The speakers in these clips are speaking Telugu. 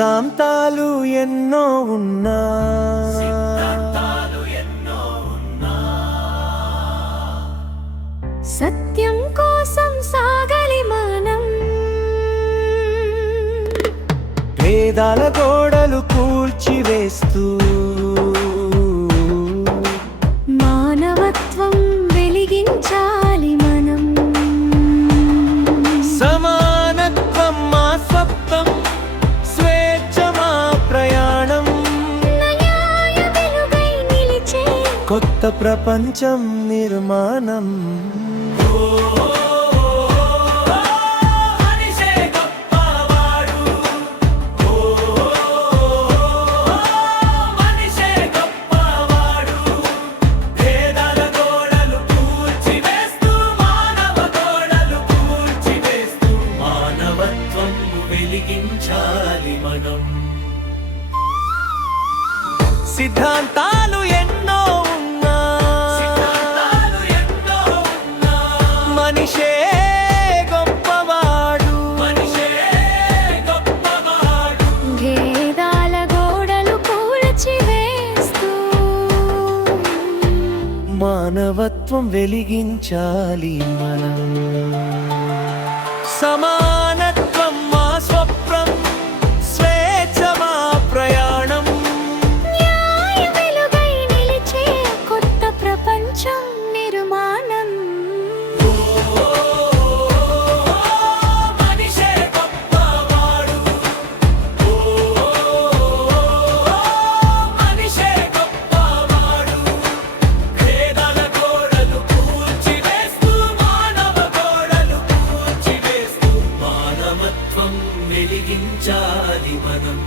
సిద్ధాంతాలు ఎన్నో ఉన్నా సత్యం కోసం సాగలి మనం, వేదాల గోడలు కూల్చివేస్తూ మానవత్వం వెలిగించాలి మనం. సమానత్వం మా స్వప్నం, స్వేచ్ఛ మా ప్రయాణం, న్యాయ వెలుగై నిలిచే కొత్త ప్రపంచం నిర్మాణం. వెలిగించాలి మనం. సిద్ధాంతాలు ఎన్నో ఉన్నా మనిషే గొప్పవాడు, భేదాల గోడలు కూల్చివేస్తూ మానవత్వం వెలిగించాలి మనం. సమానత్వం మా స్వప్నం, స్వేచ్ఛ మా ప్రయాణం, న్యాయ వెలుగై నిలిచే కొత్త ప్రపంచం నిర్మాణం. మనిషే గొప్పవాడు, మనిషే గొప్పవాడు, భేదాల గోడలు కూల్చివేస్తూ మానవ గోడలు కూల్చివేస్తూ మానవత్వం వెలిగించాలి మనం.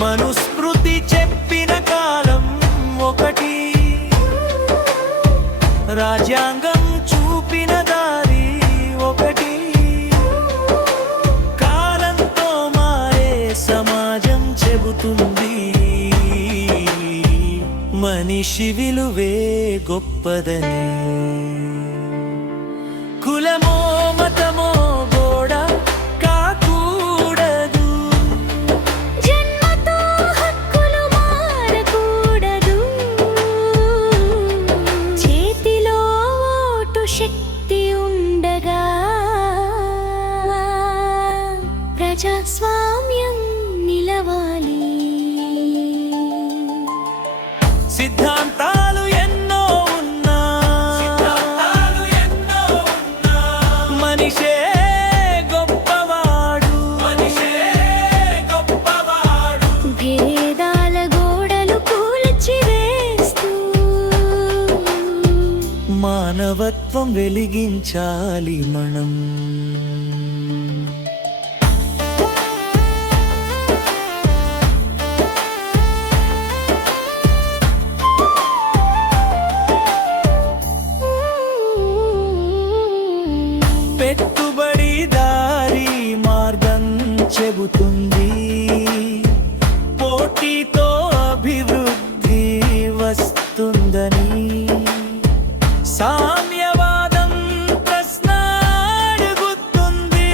మనుస్మృతి చెప్పిన కాలం ఒకటి, రాజ్యాంగం చూపిన దారి ఒకటి, కాలంతో మారే సమాజం చెబుతుంది మనిషి విలువే గొప్పదని. కులమో మతమో గోడ కాకూడదు, జన్మతో హక్కులు మారకూడదు, చేతిలో ఓటు శక్తి ఉండగా ప్రజాస్వామ్యం నిలవాలి. సిద్ధాంతాలు ఎన్నో ఉన్నా మనిషే గొప్పవాడు, భేదాల గోడలు కూల్చివేస్తూ మానవత్వం వెలిగించాలి మనం. పెట్టుబడిదారీ మార్గం చెబుతుంది, పోటీతో అభివృద్ధి వస్తుందని. సామ్యవాదం ప్రశ్న అడుగుతుంది,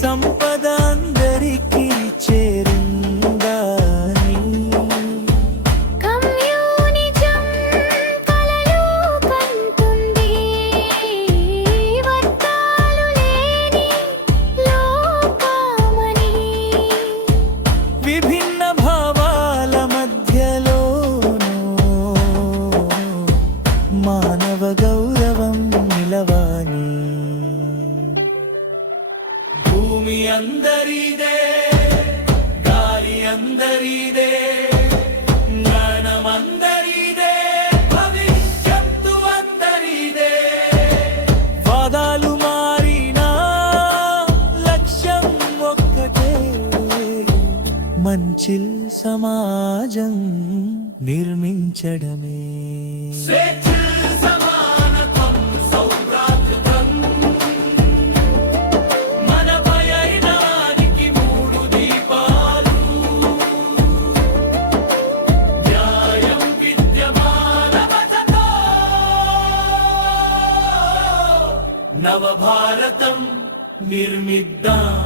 సంపద అందరికీ చేరిందని. కమ్యూనిజం కలలు కంటుంది, వర్గాలు లేని లోకమని. విభిన్న భావాల మధ్యలోనూ మానవ గౌరవం నిలవాలి. భూమి అందరిదే, గాలి అందరిదే, జ్ఞానం అందరిదే, భవిష్యత్తు అందరిదే. వాదాలు మారినా లక్ష్యం ఒక్కటే, మంచి సమాజం నిర్మించడమే. స్వేచ్ఛ, సమానత్వం, సౌభ్రాతృత్వం, మన పయనానికి 3 దీపాలు. నవభారతం నిర్మిద్దాం